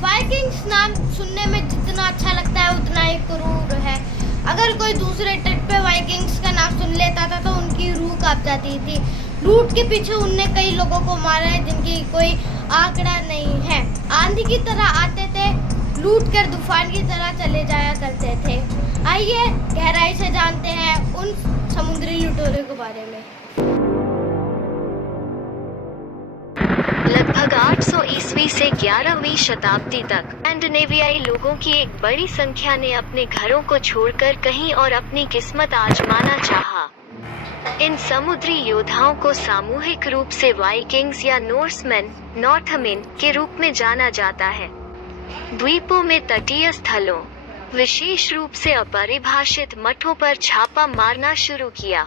Vikings नाम सुनने में जितना अच्छा लगता है उतना ही क्रूर है। अगर कोई दूसरे तट पे वाइकिंग्स का नाम सुन लेता था तो उनकी रूह कांप जाती थी। लूट के पीछे उनने कई लोगों को मारा है जिनकी कोई आंकड़ा नहीं है। आंधी की तरह आते थे, लूट कर तूफान की तरह चले जाया करते थे। आइए गहराई से जानते हैं उन समुद्री लुटेरों के बारे में। लगभग 800 ईस्वी से 11वीं शताब्दी तक स्कैंडिनेवियाई लोगों की एक बड़ी संख्या ने अपने घरों को छोड़कर कहीं और अपनी किस्मत आजमाना चाहा। इन समुद्री योद्धाओं को सामूहिक रूप से वाइकिंग्स या नॉर्समैन नॉर्थमेन के रूप में जाना जाता है। द्वीपों में तटीय स्थलों, विशेष रूप से अपरिभाषित मठों पर छापा मारना शुरू किया।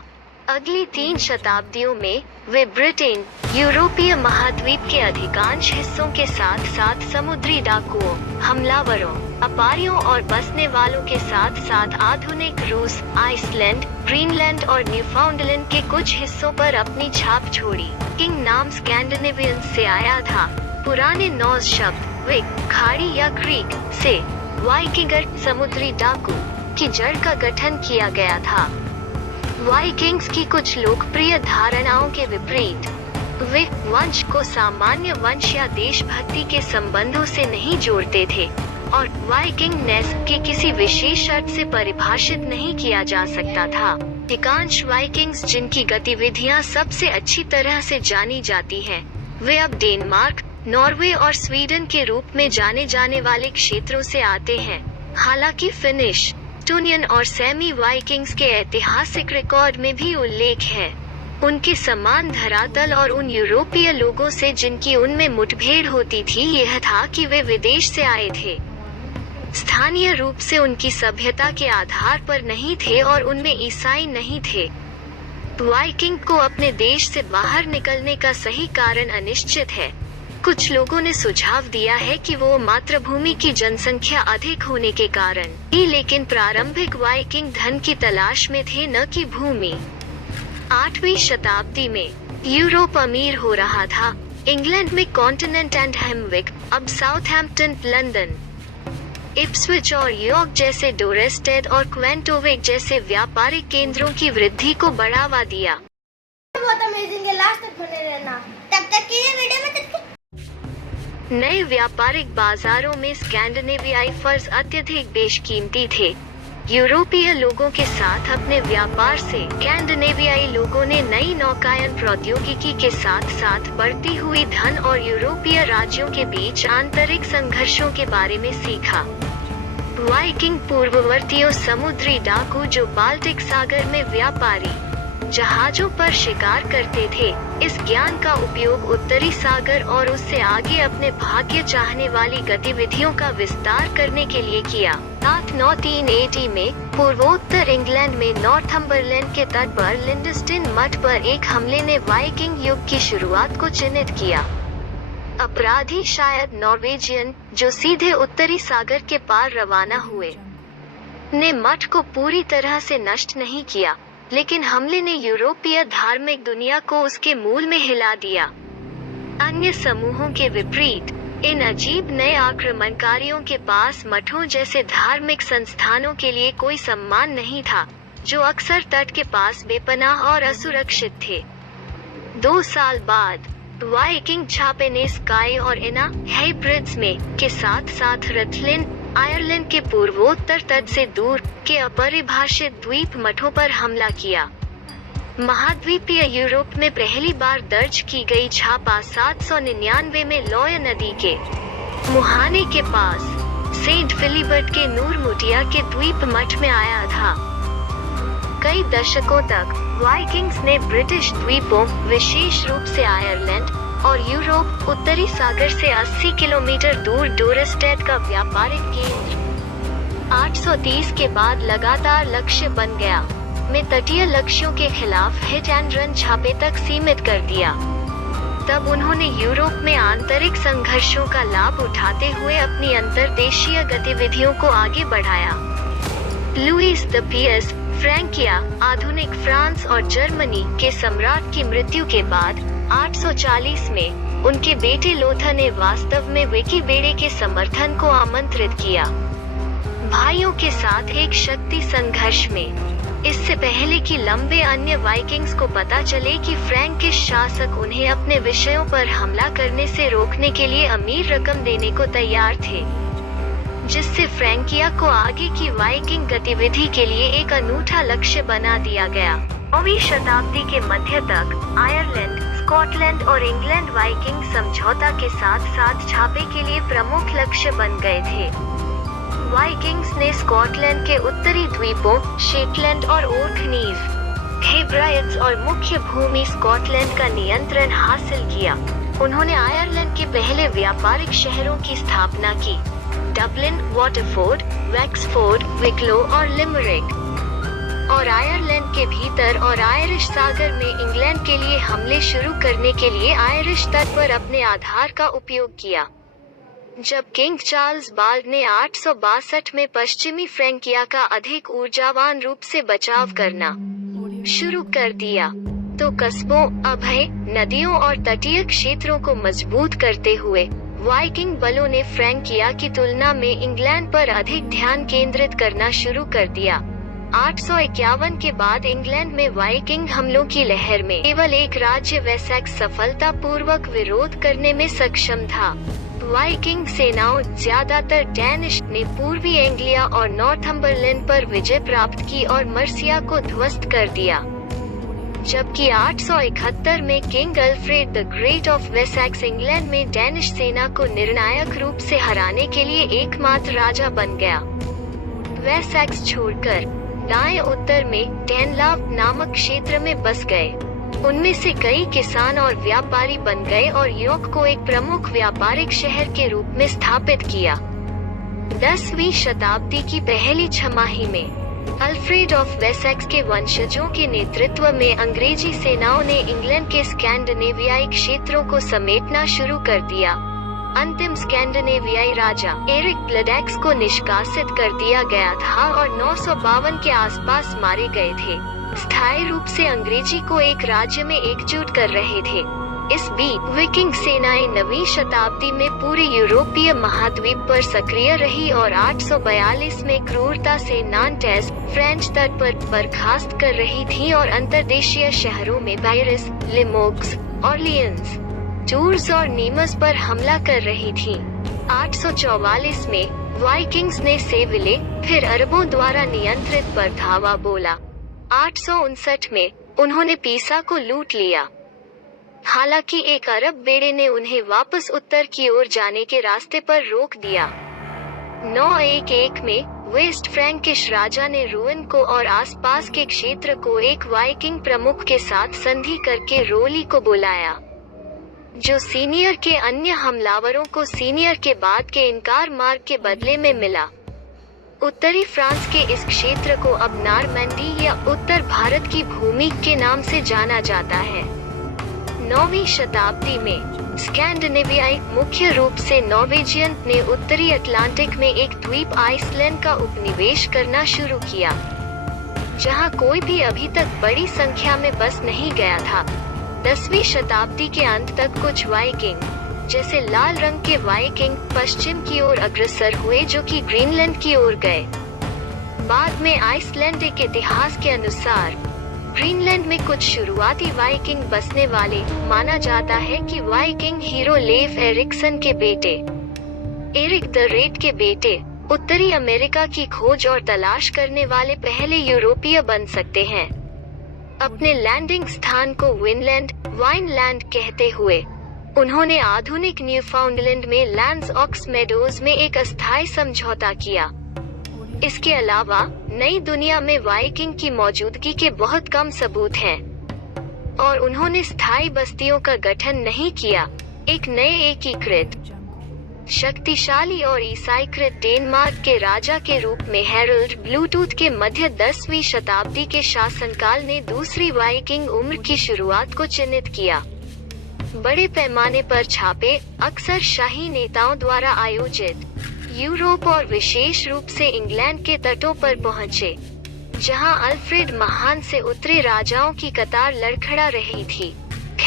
अगली 3 शताब्दियों में वे ब्रिटेन, यूरोपीय महाद्वीप के अधिकांश हिस्सों के साथ साथ समुद्री डाकुओं, हमलावरों, अपारियों और बसने वालों के साथ साथ आधुनिक रूस, आइसलैंड, ग्रीनलैंड और न्यूफाउंडलैंड के कुछ हिस्सों पर अपनी छाप छोड़ी। किंग नाम स्कैंडिनेवियन से आया था। पुराने नॉर्स शब्द विक, खाड़ी या क्रीक से वाइकिंगर, समुद्री डाकू की जड़ का गठन किया गया था। वाइकिंग्स की कुछ लोकप्रिय धारणाओं के विपरीत, वे वंश को सामान्य वंश या देशभक्ति के संबंधों से नहीं जोड़ते थे और वाइकिंगनेस के किसी विशेष अर्थ से परिभाषित नहीं किया जा सकता था। अधिकांश वाइकिंग्स जिनकी गतिविधियां सबसे अच्छी तरह से जानी जाती हैं, वे अब डेनमार्क, नॉर्वे और स्वीडन के रूप में जाने जाने वाले क्षेत्रों से आते हैं। हालांकि फिनिश, एस्टोनियन और सेमी वाइकिंग्स के ऐतिहासिक रिकॉर्ड में भी उल्लेख है। उनके समान धरातल और उन यूरोपीय लोगों से जिनकी उनमें मुठभेड़ होती थी यह था कि वे विदेश से आए थे, स्थानीय रूप से उनकी सभ्यता के आधार पर नहीं थे और उनमें ईसाई नहीं थे। वाइकिंग को अपने देश से बाहर निकलने का सही कारण अनिश्चित है। कुछ लोगों ने सुझाव दिया है कि वो मातृभूमि की जनसंख्या अधिक होने के कारण ही, लेकिन प्रारंभिक वाइकिंग धन की तलाश में थे न कि भूमि। 8वीं शताब्दी में यूरोप अमीर हो रहा था। इंग्लैंड में कॉन्टिनेंट एंड हेमविक, अब साउथहैम्पटन, लंदन, इप्सविच और यॉर्क जैसे डोरेस्टेड और क्वेंटोविक जैसे व्यापारिक केंद्रों की वृद्धि को बढ़ावा दिया। बहुत अमेजिंग है, लास्ट तक बने रहना। तब तक के लिए वीडियो में नए व्यापारिक बाजारों में स्कैंडिनेवियाई फर्ज अत्यधिक बेशकीमती थे। यूरोपीय लोगों के साथ अपने व्यापार से स्कैंडिनेवियाई लोगों ने नई नौकायन प्रौद्योगिकी के साथ साथ बढ़ती हुई धन और यूरोपीय राज्यों के बीच आंतरिक संघर्षों के बारे में सीखा। वाइकिंग पूर्ववर्तियों समुद्री डाकू जो बाल्टिक सागर में व्यापारी जहाजों पर शिकार करते थे, इस ज्ञान का उपयोग उत्तरी सागर और उससे आगे अपने भाग्य चाहने वाली गतिविधियों का विस्तार करने के लिए किया। 793 AD में पूर्वोत्तर इंग्लैंड में नॉर्थम्बरलैंड के तट पर लिंडस्टेन मठ पर एक हमले ने वाइकिंग युग की शुरुआत को चिन्हित किया। अपराधी शायद नॉर्वेजियन, जो सीधे उत्तरी सागर के पार रवाना हुए, ने मठ को पूरी तरह से नष्ट नहीं किया, लेकिन हमले ने यूरोपीय धार्मिक दुनिया को उसके मूल में हिला दिया। अन्य समूहों के विपरीत, इन अजीब नए आक्रमणकारियों के पास मठों जैसे धार्मिक संस्थानों के लिए कोई सम्मान नहीं था, जो अक्सर तट के पास बेपनाह और असुरक्षित थे। 2 साल बाद वाइकिंग छापे ने स्काई और इना हेब्रिड्स में के साथ साथ रथलिन, आयरलैंड के पूर्वोत्तर तट से दूर के अपरिभाषित द्वीप मठों पर हमला किया। महाद्वीपीय यूरोप में पहली बार दर्ज की गई छापा 799 में लॉय नदी के मुहाने के पास सेंट फिलिबर्ट के नूरमुटिया के द्वीप मठ में आया था। कई दशकों तक वाइकिंग्स ने ब्रिटिश द्वीपों, विशेष रूप से आयरलैंड और यूरोप, उत्तरी सागर से 80 किलोमीटर दूर डोरेस्टेड का व्यापारिक केंद्र 830 के बाद लगातार लक्ष्य बन गया में तटीय लक्ष्यों के खिलाफ हिट एंड रन छापे तक सीमित कर दिया। तब उन्होंने यूरोप में आंतरिक संघर्षों का लाभ उठाते हुए अपनी अंतर्देशीय गतिविधियों को आगे बढ़ाया। लुईस द पियस, फ्रैंकिया, आधुनिक फ्रांस और जर्मनी के सम्राट की मृत्यु के बाद 840 में उनके बेटे लोथर ने वास्तव में विकी बेड़े के समर्थन को आमंत्रित किया भाइयों के साथ एक शक्ति संघर्ष में। इससे पहले कि लंबे अन्य वाइकिंग्स को पता चले कि फ्रैंकिश शासक उन्हें अपने विषयों पर हमला करने से रोकने के लिए अमीर रकम देने को तैयार थे, जिससे फ्रैंकिया को आगे की वाइकिंग गतिविधि के लिए एक अनूठा लक्ष्य बना दिया गया। 9वीं शताब्दी के मध्य तक आयरलैंड, स्कॉटलैंड और इंग्लैंड वाइकिंग समझौता के साथ साथ छापे के लिए प्रमुख लक्ष्य बन गए थे। वाइकिंग्स ने स्कॉटलैंड के उत्तरी द्वीपों, शेटलैंड और ओर्कनीज, हेब्राइड्स और मुख्य भूमि स्कॉटलैंड का नियंत्रण हासिल किया। उन्होंने आयरलैंड के पहले व्यापारिक शहरों की स्थापना की, डबलिन, वाटरफोर्ड, वैक्सफोर्ड, विकलो और लिमरिक, और आयरलैंड के भीतर और आयरिश सागर में इंग्लैंड के लिए हमले शुरू करने के लिए आयरिश तट पर अपने आधार का उपयोग किया। जब किंग चार्ल्स बाल्ड ने 862 में पश्चिमी फ्रैंकिया का अधिक ऊर्जावान रूप से बचाव करना शुरू कर दिया, तो कस्बों, अभय, नदियों और तटीय क्षेत्रों को मजबूत करते हुए वाइकिंग बलों ने फ्रैंकिया की तुलना में इंग्लैंड पर अधिक ध्यान केंद्रित करना शुरू कर दिया। 851 के बाद इंग्लैंड में वाइकिंग हमलों की लहर में केवल एक राज्य वेसेक्स सफलतापूर्वक विरोध करने में सक्षम था। वाइकिंग सेनाओं, ज्यादातर डैनिश, ने पूर्वी एंग्लिया और नॉर्थम्बरलैंड पर विजय प्राप्त की और मर्सिया को ध्वस्त कर दिया, जबकि 871 में king Alfred the great of Wessex England में डैनिश सेना को निर्णायक रूप से हराने के लिए एकमात्र राजा बन गया। वेसेक्स छोड़कर दाएं उत्तर में डेनलाव नामक क्षेत्र में बस गए। उनमें से कई किसान और व्यापारी बन गए और यॉर्क को एक प्रमुख व्यापारिक शहर के रूप में स्थापित किया। 10वीं शताब्दी की पहली छमाही में अल्फ्रेड ऑफ वेसेक्स के वंशजों के नेतृत्व में अंग्रेजी सेनाओं ने इंग्लैंड के स्कैंडिनेवियाई क्षेत्रों को समेटना शुरू कर दिया। अंतिम स्कैंडिनेवियाई राजा एरिक ब्लैडेक्स को निष्कासित कर दिया गया था और 952 के आसपास मारे गए थे। स्थायी रूप से अंग्रेजी को एक राज्य में एकजुट कर रहे थे। इस बीच विकिंग सेनाएं 9वीं शताब्दी में पूरे यूरोपीय महाद्वीप पर सक्रिय रही और 842 में क्रूरता से नांटेस, फ्रेंच तट पर बर्खास्त कर रही थी और अंतर्देशीय शहरों में पेरिस, लिमोक्स, ऑरलियंस, टूर्स और नीमस पर हमला कर रही थी। 844 में वाइकिंग्स ने सेविले, फिर अरबों द्वारा नियंत्रित पर धावा बोला। 859 में उन्होंने पीसा को लूट लिया। हालांकि एक अरब बेड़े ने उन्हें वापस उत्तर की ओर जाने के रास्ते पर रोक दिया। 911 में वेस्ट फ्रैंकिश राजा ने रोवन को और आसपास के क्षेत्र को एक वाइकिंग प्रमुख के साथ संधि करके रोली को बुलाया, जो सीनियर के अन्य हमलावरों को सीनियर के बाद के इनकार मार्ग के बदले में मिला। उत्तरी फ्रांस के इस क्षेत्र को अब नॉर्मैंडी या उत्तर भारत की भूमि के नाम से जाना जाता है। 9वीं शताब्दी में स्कैंडिनेवियाई, मुख्य रूप से नॉर्वेजियन, ने उत्तरी अटलांटिक में एक द्वीप आइसलैंड का उपनिवेश करना शुरू किया, जहां कोई भी अभी तक बड़ी संख्या में बस नहीं गया था। 10वीं शताब्दी के अंत तक कुछ वाइकिंग, जैसे लाल रंग के वाइकिंग, पश्चिम की ओर अग्रसर हुए जो कि ग्रीनलैंड की ओर गए। बाद में आइसलैंडिक इतिहास के अनुसार ग्रीनलैंड में कुछ शुरुआती वाइकिंग बसने वाले। माना जाता है कि वाइकिंग हीरो लेफ एरिक्सन के बेटे एरिक द रेड के बेटे उत्तरी अमेरिका की खोज और तलाश करने वाले पहले यूरोपीय बन सकते हैं। अपने लैंडिंग स्थान को विनलैंड, वाइनलैंड कहते हुए उन्होंने आधुनिक न्यूफाउंडलैंड में लैंड्स ऑक्स मेडोज में एक अस्थायी समझौता किया। इसके अलावा नई दुनिया में वाइकिंग की मौजूदगी के बहुत कम सबूत हैं, और उन्होंने स्थायी बस्तियों का गठन नहीं किया। एक नए एकीकृत, शक्तिशाली और ईसाईकृत डेनमार्क के राजा के रूप में हैरोल्ड ब्लूटूथ के मध्य 10वीं शताब्दी के शासनकाल ने दूसरी वाइकिंग उम्र की शुरुआत को चिन्हित किया। बड़े पैमाने पर छापे, अक्सर शाही नेताओं द्वारा आयोजित, यूरोप और विशेष रूप से इंग्लैंड के तटों पर पहुंचे, जहां अल्फ्रेड महान से उत्तरी राजाओं की कतार लड़खड़ा रही थी।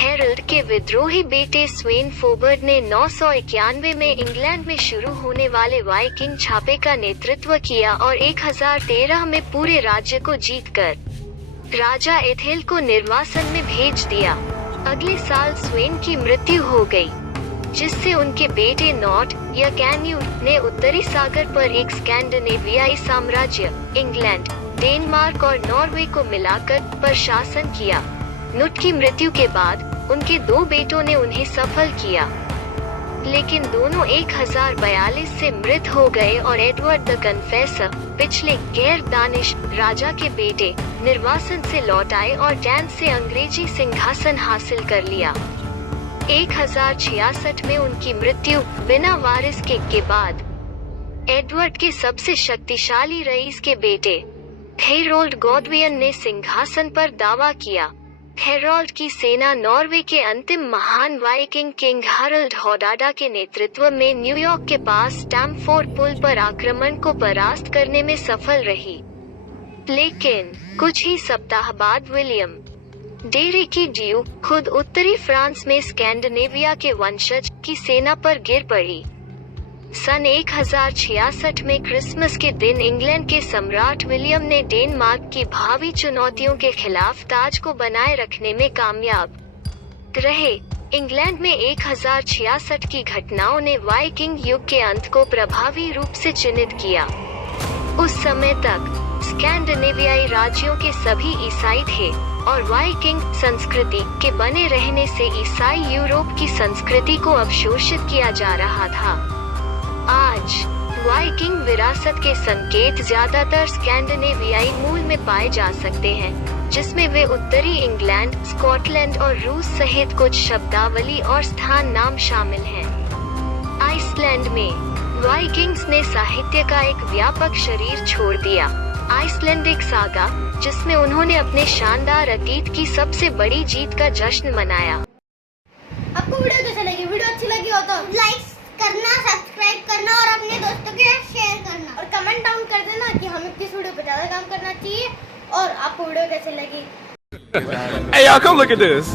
हेरल्ड के विद्रोही बेटे स्वेन फोबर्ड ने 991 में इंग्लैंड में शुरू होने वाले वाइकिंग छापे का नेतृत्व किया और 1013 में पूरे राज्य को जीतकर राजा एथेल को निर्वासन में भेज दिया। अगले साल स्वेन की मृत्यु हो गई, जिससे उनके बेटे नॉट या कैन्यूट ने उत्तरी सागर पर एक स्कैंडिनेवियाई साम्राज्य इंग्लैंड, डेनमार्क और नॉर्वे को मिलाकर पर शासन किया। नुट की मृत्यु के बाद उनके 2 बेटों ने उन्हें सफल किया, लेकिन दोनों 1042 से मृत हो गए और एडवर्ड द कन्फेसर, पिछले गैर दानिश राजा के बेटे, निर्वासन से लौट आए और डैन से अंग्रेजी सिंहासन हासिल कर लिया। 1066 में उनकी मृत्यु बिना वारिस के बाद एडवर्ड के सबसे शक्तिशाली रईस के बेटे हेरोल्ड गॉडवियन ने सिंहासन पर दावा किया। हेरोल्ड की सेना नॉर्वे के अंतिम महान वाइकिंग किंग हारल्ड हॉडाडा के नेतृत्व में न्यूयॉर्क के पास स्टैमफोर्ड पुल पर आक्रमण को परास्त करने में सफल रही, लेकिन कुछ ही सप्ताह बाद विलियम डेरे की ड्यूक खुद उत्तरी फ्रांस में स्कैंडिनेविया के वंशज की सेना पर गिर पड़ी। सन 1066 में क्रिसमस के दिन इंग्लैंड के सम्राट विलियम ने डेनमार्क की भावी चुनौतियों के खिलाफ ताज को बनाए रखने में कामयाब रहे। इंग्लैंड में 1066 की घटनाओं ने वाइकिंग युग के अंत को प्रभावी रूप से चिन्हित किया। उस समय तक स्कैंडिनेवियाई राज्यों के सभी ईसाई थे और वाइकिंग संस्कृति के बने रहने से ईसाई यूरोप की संस्कृति को अवशोषित किया जा रहा था। आज वाइकिंग विरासत के संकेत ज्यादातर स्कैंडिनेवियाई मूल में पाए जा सकते हैं, जिसमें वे उत्तरी इंग्लैंड, स्कॉटलैंड और रूस सहित कुछ शब्दावली और स्थान नाम शामिल हैं। आइसलैंड में वाइकिंग्स ने साहित्य का एक व्यापक शरीर छोड़ दिया। आइसलैंडिक सागा, जिसमें उन्होंने अपने शानदार अतीत की सबसे बड़ी जीत का जश्न मनाया। आपको वीडियो कैसी लगी? वीडियो अच्छी लगी हो तो लाइक करना, सब्सक्राइब करना और अपने दोस्तों के साथ शेयर करना और कमेंट डाउन कर देना कि हमें किस वीडियो पे ज्यादा काम करना चाहिए और आपको वीडियो कैसी लगी। Hey y'all, come look at this.